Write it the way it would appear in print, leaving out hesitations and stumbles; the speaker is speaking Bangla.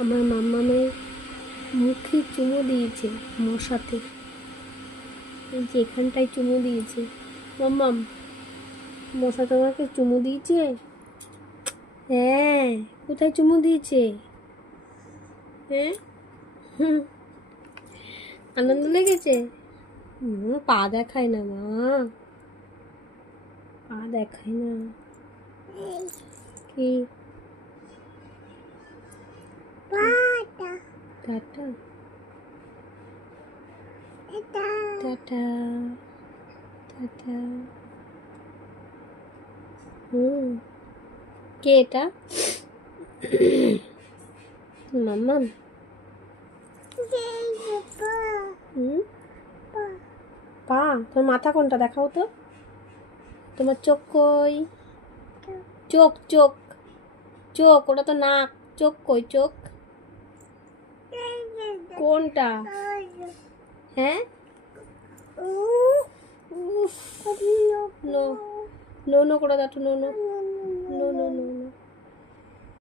আমার মাম্মামের মুখে চুমু দিয়েছে মশাতে, এই যে এখানটায় চুমু দিয়েছে। মাম্মাম, মশা তোমাকে চুমু দিয়েছে? হ্যাঁ, কোথায় চুমু দিয়েছে? হ্যাঁ, আনন্দ লেগেছে? পা দেখায় না মা, পা দেখায় না। কি টাটা টাটা টাটা। কে এটা? মাম্মাম। পা? তোমার মাথা কোনটা দেখাও তো। তোমার চোখ কই? চোখ চোখ চোখ, ওটা তো নাক। চোখ কই? চোখ কোনটা? হ্যাঁ, নো নো নো করে দাও, no no no no no.